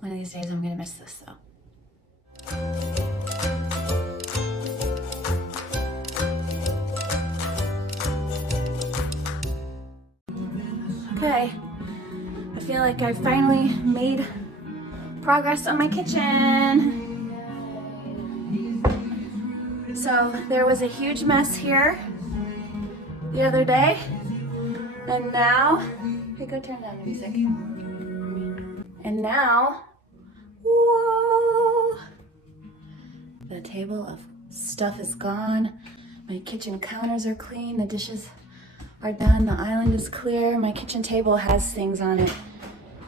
One of these days I'm gonna miss this though. Okay, I feel like I finally made progress on my kitchen. So there was a huge mess here the other day, and now, hey, go turn down the music. And now, whoa, the table of stuff is gone. My kitchen counters are clean, the dishes are done, the island is clear. My kitchen table has things on it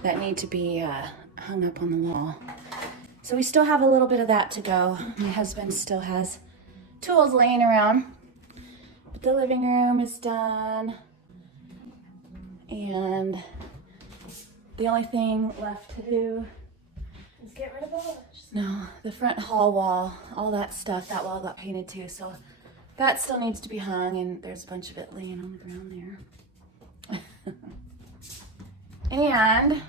that need to be hung up on the wall. So we still have a little bit of that to go. My husband still has tools laying around. But the living room is done. And the only thing left to do is get rid of all of it. No, the front hall wall, all that stuff, that wall got painted too. So that still needs to be hung, and there's a bunch of it laying on the ground there. And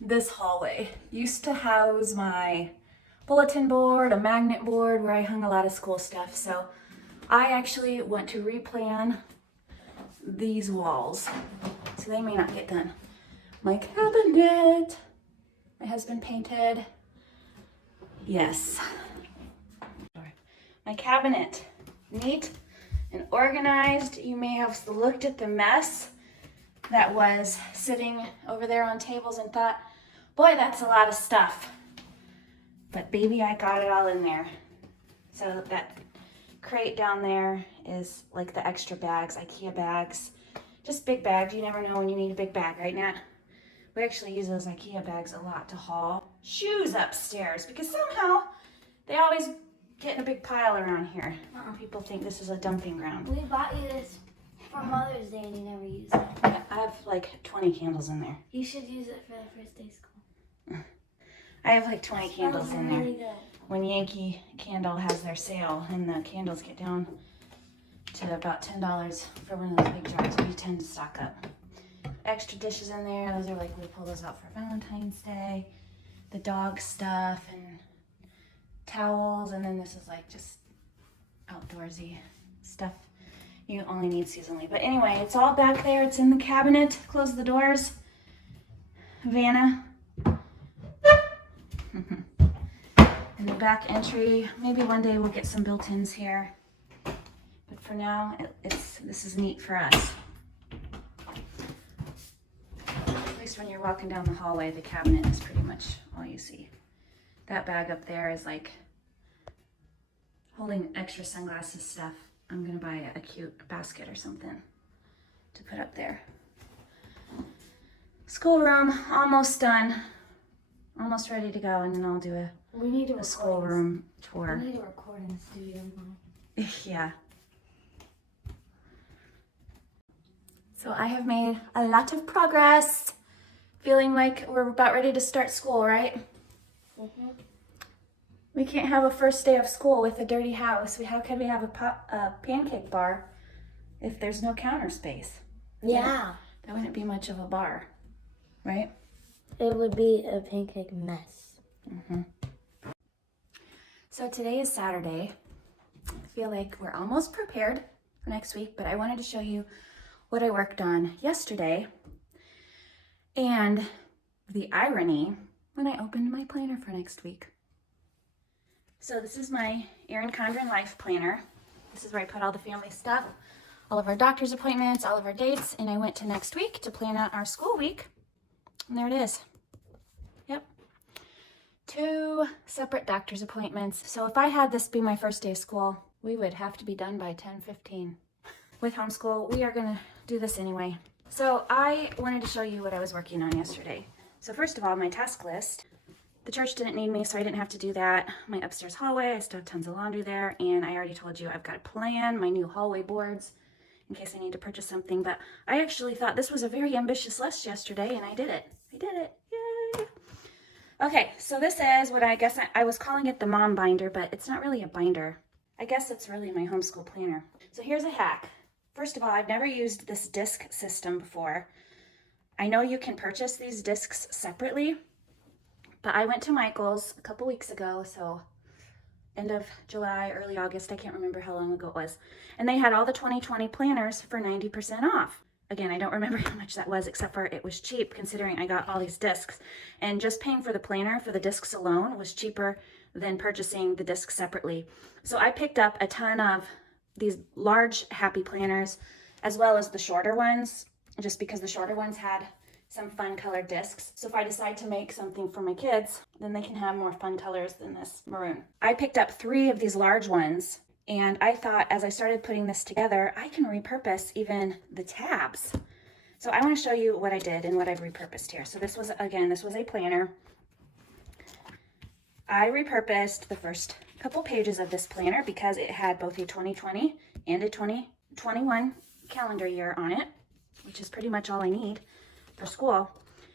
this hallway used to house my bulletin board, a magnet board where I hung a lot of school stuff. So I actually want to replan these walls, so they may not get done. My cabinet, my husband painted. Yes. My cabinet, neat and organized. You may have looked at the mess that was sitting over there on tables and thought, boy, that's a lot of stuff. But baby, I got it all in there. So that crate down there is like the extra bags, IKEA bags, just big bags. You never know when you need a big bag, right, Nat? We actually use those IKEA bags a lot to haul shoes upstairs because somehow they always get in a big pile around here. People think this is a dumping ground. We bought you this for Mother's Day and you never used it. I have like 20 candles in there. You should use it for the first day of school. I have like 20 candles in there. Really good. When Yankee Candle has their sale and the candles get down to about $10 for one of those big jars, we tend to stock up. Extra dishes in there. Those are like, we pull those out for Valentine's Day. The dog stuff and towels, and then this is like just outdoorsy stuff you only need seasonally. But anyway, it's all back there. It's in the cabinet. Close the doors. Vanna. In the back entry, maybe one day we'll get some built-ins here. But for now, this is neat for us. At least when you're walking down the hallway, the cabinet is pretty much all you see. That bag up there is like holding extra sunglasses stuff. I'm gonna buy a cute basket or something to put up there. Schoolroom almost done. Almost ready to go, and then I'll do a schoolroom tour. We need to record in the studio now. Yeah. So I have made a lot of progress. Feeling like we're about ready to start school, right? Mm-hmm. We can't have a first day of school with a dirty house. How can we have a pancake bar if there's no counter space? Yeah. That wouldn't be much of a bar, right? It would be a pancake mess. Mm-hmm. So today is Saturday. I feel like we're almost prepared for next week, but I wanted to show you what I worked on yesterday and the irony when I opened my planner for next week. So this is my Erin Condren Life Planner. This is where I put all the family stuff, all of our doctor's appointments, all of our dates, and I went to next week to plan out our school week. And there it is. Yep. 2 separate doctor's appointments. So if I had this be my first day of school, we would have to be done by 10:15. With homeschool, we are gonna do this anyway. So I wanted to show you what I was working on yesterday. So first of all, my task list. The church didn't need me, so I didn't have to do that. My upstairs hallway, I still have tons of laundry there, and I already told you I've got a plan, my new hallway boards, in case I need to purchase something, but I actually thought this was a very ambitious list yesterday, and I did it. I did it. Yay! Okay, so this is what I guess I was calling it the mom binder, but it's not really a binder. I guess it's really my homeschool planner. So here's a hack. First of all, I've never used this disc system before. I know you can purchase these discs separately, but I went to Michael's a couple weeks ago, so end of July, early August, I can't remember how long ago it was. And they had all the 2020 planners for 90% off. Again, I don't remember how much that was, except for it was cheap considering I got all these discs. And just paying for the planner for the discs alone was cheaper than purchasing the discs separately. So I picked up a ton of these large happy planners as well as the shorter ones, just because the shorter ones had some fun colored discs. So if I decide to make something for my kids, then they can have more fun colors than this maroon. I picked up 3 of these large ones, and I thought as I started putting this together, I can repurpose even the tabs. So I want to show you what I did and what I've repurposed here. So this was, again, this was a planner. I repurposed the first couple pages of this planner because it had both a 2020 and a 2021 calendar year on it, which is pretty much all I need for school.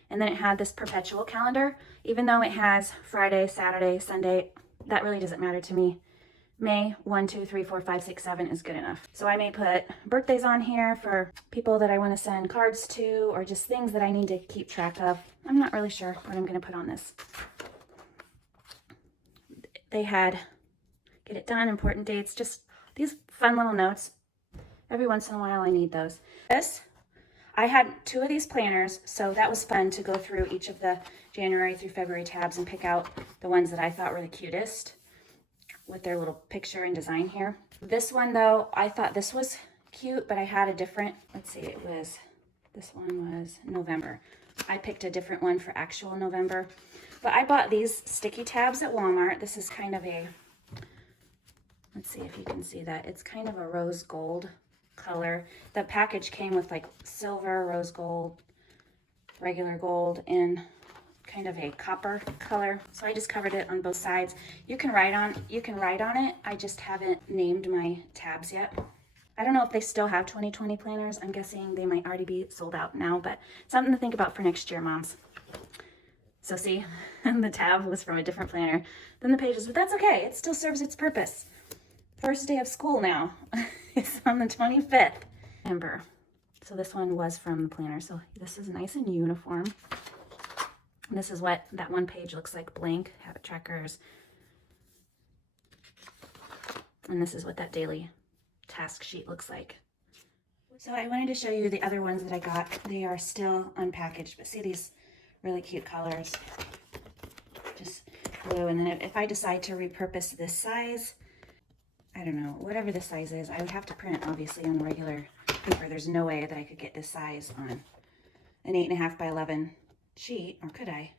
And then it had this perpetual calendar. Even though it has Friday, Saturday, Sunday, that really doesn't matter to me. May 1, 2, 3, 4, 5, 6, 7 is good enough. So I may put birthdays on here for people that I want to send cards to, or just things that I need to keep track of. I'm not really sure what I'm going to put on this. They had get it done, important dates, just these fun little notes. Every once in a while I need those. I had 2 of these planners, so that was fun to go through each of the January through February tabs and pick out the ones that I thought were the cutest with their little picture and design here. This one though, I thought this was cute, but I had a different, let's see, this one was November. I picked a different one for actual November. But I bought these sticky tabs at Walmart. This is kind of a, let's see if you can see that. It's kind of a rose gold color. The package came with like silver, rose gold, regular gold, and kind of a copper color. So I just covered it on both sides. You can write on it. I just haven't named my tabs yet. I don't know if they still have 2020 planners. I'm guessing they might already be sold out now, but something to think about for next year, moms. So see, the tab was from a different planner than the pages, but that's okay. It still serves its purpose. First day of school now. It's on the 25th. November. So this one was from the planner. So this is nice and uniform. And this is what that one page looks like, blank, habit trackers. And this is what that daily task sheet looks like. So I wanted to show you the other ones that I got. They are still unpackaged, but see these really cute colors. Just blue. And then if I decide to repurpose this size, I don't know, whatever the size is, I would have to print it obviously on regular paper. There's no way that I could get this size on an 8.5 by 11 sheet, or could I?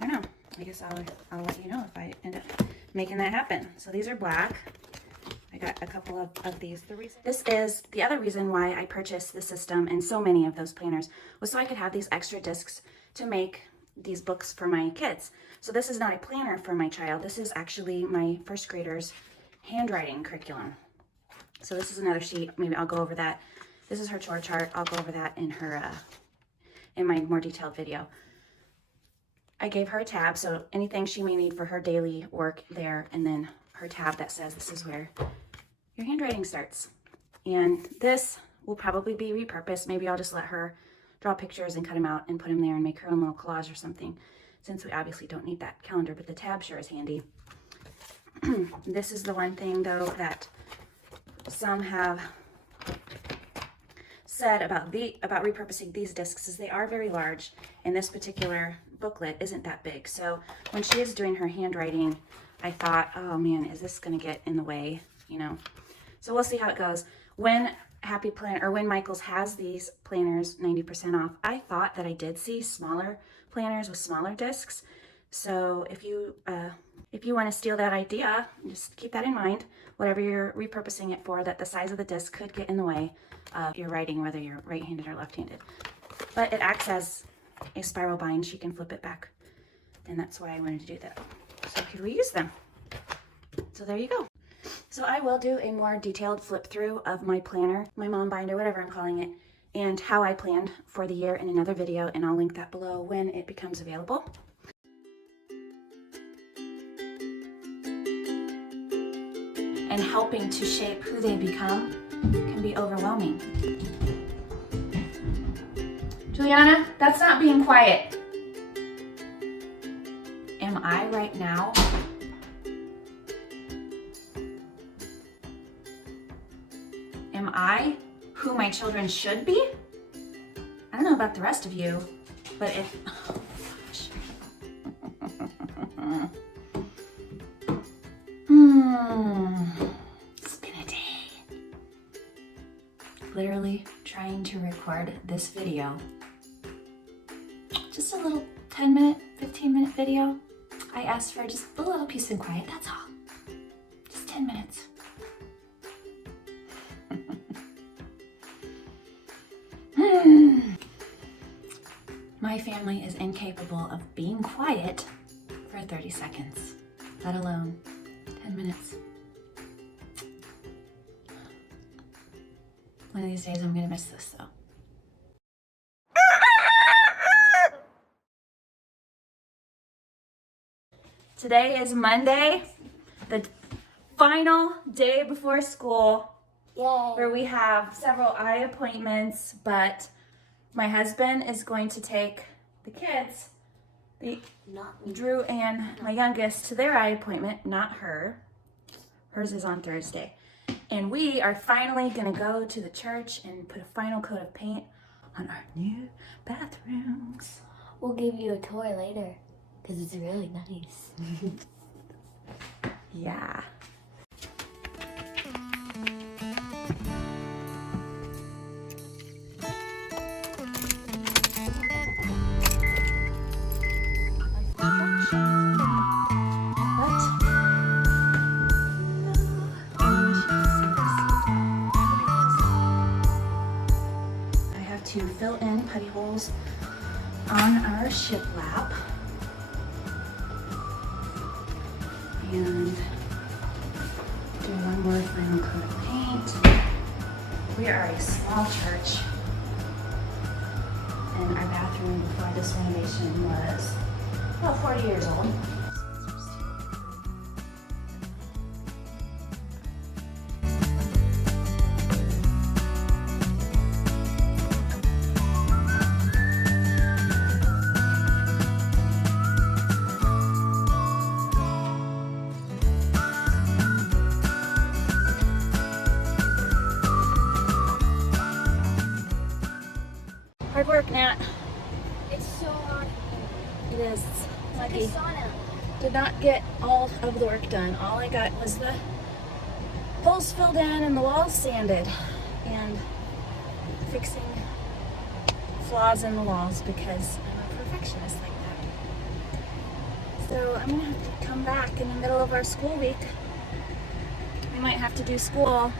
I don't know. I guess I'll let you know if I end up making that happen. So these are black. I got a couple of these. This is the other reason why I purchased the system and so many of those planners was so I could have these extra discs to make these books for my kids. So this is not a planner for my child. This is actually my first grader's handwriting curriculum. So this is another sheet. Maybe I'll go over that. This is her chore chart. I'll go over that in her in my more detailed video. I gave her a tab, so anything she may need for her daily work there, and then her tab that says this is where your handwriting starts. And this will probably be repurposed. Maybe I'll just let her draw pictures and cut them out and put them there and make her own little collage or something, since we obviously don't need that calendar, but the tab sure is handy. This is the one thing though that some have said about repurposing these discs is they are very large, and this particular booklet isn't that big. So when she is doing her handwriting, I thought, oh man, is this going to get in the way, you know? So we'll see how it goes. When when Michael's has these planners 90% off, I thought that I did see smaller planners with smaller discs. So if you want to steal that idea, just keep that in mind, whatever you're repurposing it for, that the size of the disc could get in the way of your writing, whether you're right-handed or left-handed. But it acts as a spiral bind. She can flip it back, and that's why I wanted to do that. So I could reuse them. So there you go. So I will do a more detailed flip through of my planner, my mom binder, whatever I'm calling it, and how I planned for the year in another video, and I'll link that below when it becomes available. And helping to shape who they become can be overwhelming. Juliana, that's not being quiet. Am I right now? Am I who my children should be? I don't know about the rest of you, but if, oh gosh. It's been a day. Literally trying to record this video. Just a little 10-minute, 15-minute video. I asked for just a little peace and quiet, that's all. Just 10 minutes. My family is incapable of being quiet for 30 seconds, let alone 10 minutes. One of these days I'm gonna miss this though. Today is Monday, the final day before school. Yay. Where we have several eye appointments, but my husband is going to take the kids, Not me. Drew and my youngest, to their eye appointment, not her. Hers is on Thursday. And we are finally gonna go to the church and put a final coat of paint on our new bathrooms. We'll give you a tour later, because it's really nice. Yeah. To fill in putty holes on our shiplap and do one more final coat of paint. We are a small church, and our bathroom before this renovation was about 40 years old. Hard work, Nat. It's so hot. It is. It's like a Lucky. sauna. Did not get all of the work done. All I got was the holes filled in and the walls sanded and fixing flaws in the walls because I'm a perfectionist like that. So I'm gonna have to come back in the middle of our school week. We might have to do school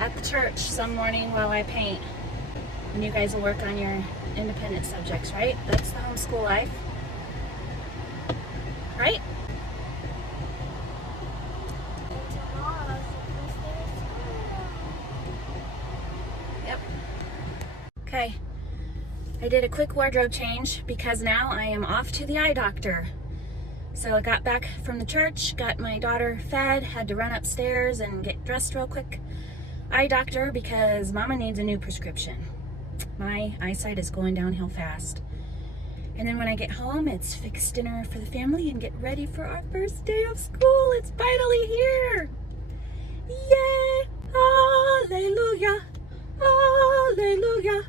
at the church some morning while I paint. And you guys will work on your independent subjects, right? That's the homeschool life. Right? Yep. Okay. I did a quick wardrobe change because now I am off to the eye doctor. So I got back from the church, got my daughter fed, had to run upstairs and get dressed real quick. Eye doctor because Mama needs a new prescription. My eyesight is going downhill fast. And then when I get home, it's fix dinner for the family and get ready for our first day of school. It's finally here. Yay! Hallelujah! Hallelujah!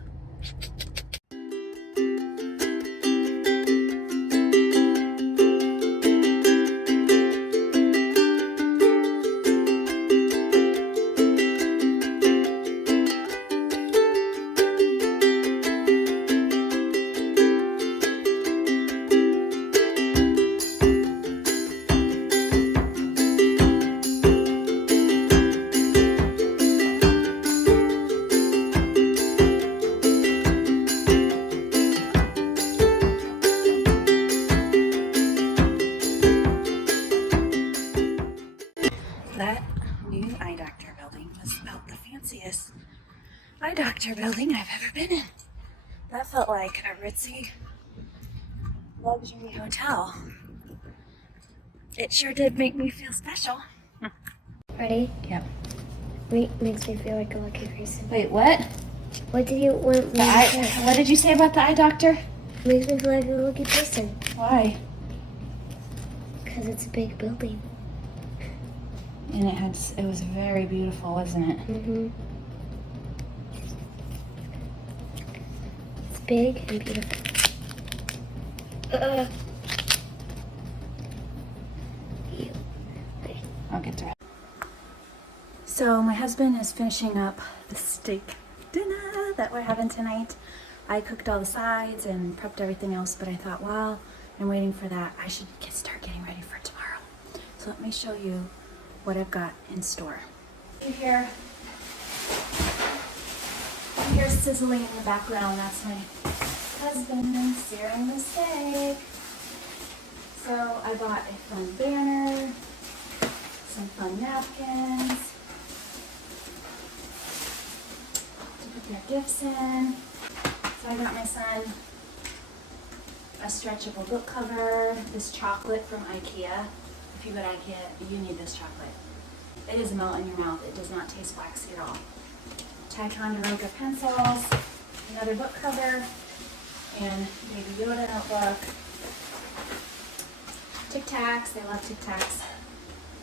That new eye doctor building was about the fanciest eye doctor building I've ever been in. That felt like a ritzy luxury hotel. It sure did make me feel special. Ready? Yep. Wait, makes me feel like a lucky person. Wait, what? What did you want? What did you say about the eye doctor? Makes me feel like a lucky person. Why? Because it's a big building. And it was very beautiful, wasn't it? Mm-hmm. It's big and beautiful. I'll get to it. So my husband is finishing up the steak dinner that we're having tonight. I cooked all the sides and prepped everything else, but I thought while I'm waiting for that, I should start getting ready for tomorrow. So let me show you what I've got in store. You hear sizzling in the background. That's my husband searing the steak. So I bought a fun banner, some fun napkins to put their gifts in. So I got my son a stretchable book cover, this chocolate from IKEA. If you go to IKEA, you need this chocolate. It is a melt in your mouth. It does not taste waxy at all. Ticonderoga pencils, another book cover, and Baby Yoda notebook. Tic Tacs, they love Tic Tacs,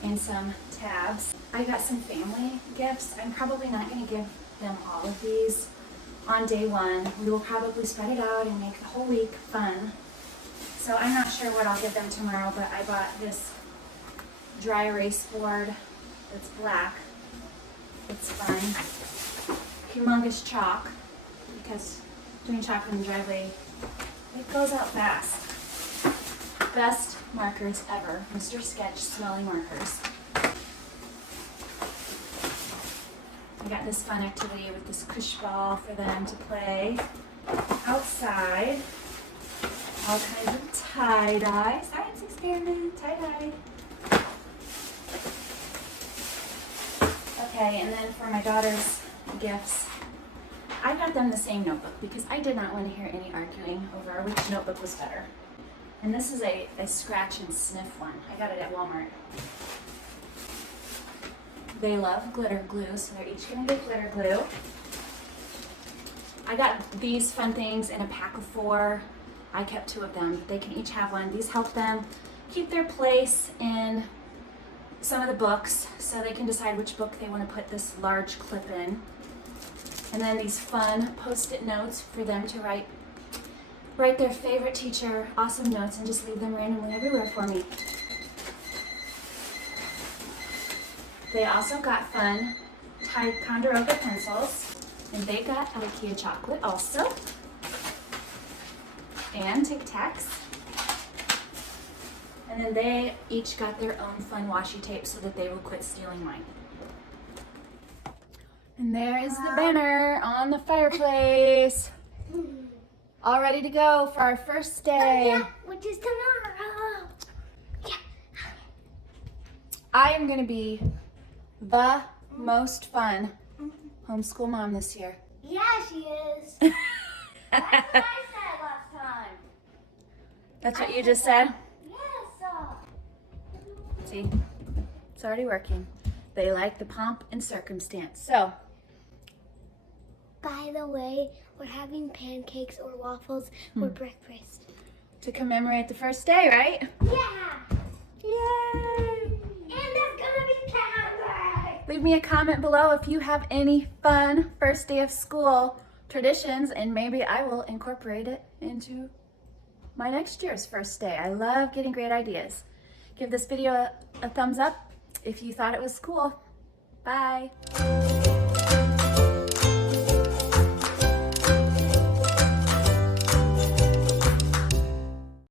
and some tabs. I got some family gifts. I'm probably not going to give them all of these on day one. We will probably spread it out and make the whole week fun. So I'm not sure what I'll give them tomorrow, but I bought this dry erase board that's black. It's fun. Humongous chalk, because doing chalk in the driveway, it goes out fast. Best markers ever, Mr. Sketch smelling markers. I got this fun activity with this cush ball for them to play outside. All kinds of tie-dye, science experiment, tie-dye. Okay, and then for my daughter's gifts, I got them the same notebook because I did not want to hear any arguing over which notebook was better. And this is a scratch and sniff one. I got it at Walmart. They love glitter glue, so they're each going to get glitter glue. I got these fun things in a pack of 4. I kept 2 of them. They can each have one. These help them keep their place in some of the books, so they can decide which book they want to put this large clip in. And then these fun post-it notes for them to write their favorite teacher awesome notes and just leave them randomly everywhere for me. They also got fun Ticonderoga pencils, and they got IKEA chocolate also, and Tic Tacs. And then they each got their own fun washi tape so that they will quit stealing mine. And there is the banner on the fireplace. All ready to go for our first day. Oh, yeah, which is tomorrow. Yeah. I am going to be the most fun homeschool mom this year. Yeah, she is. That's what I said last time. That's what you just said? Yes. See, it's already working. They like the pomp and circumstance. So, by the way, we're having pancakes or waffles for breakfast. to commemorate the first day, right? Yeah. Yay! And there's gonna be candy. Leave me a comment below if you have any fun first day of school traditions, and maybe I will incorporate it into my next year's first day. I love getting great ideas. Give this video a thumbs up if you thought it was cool. Bye.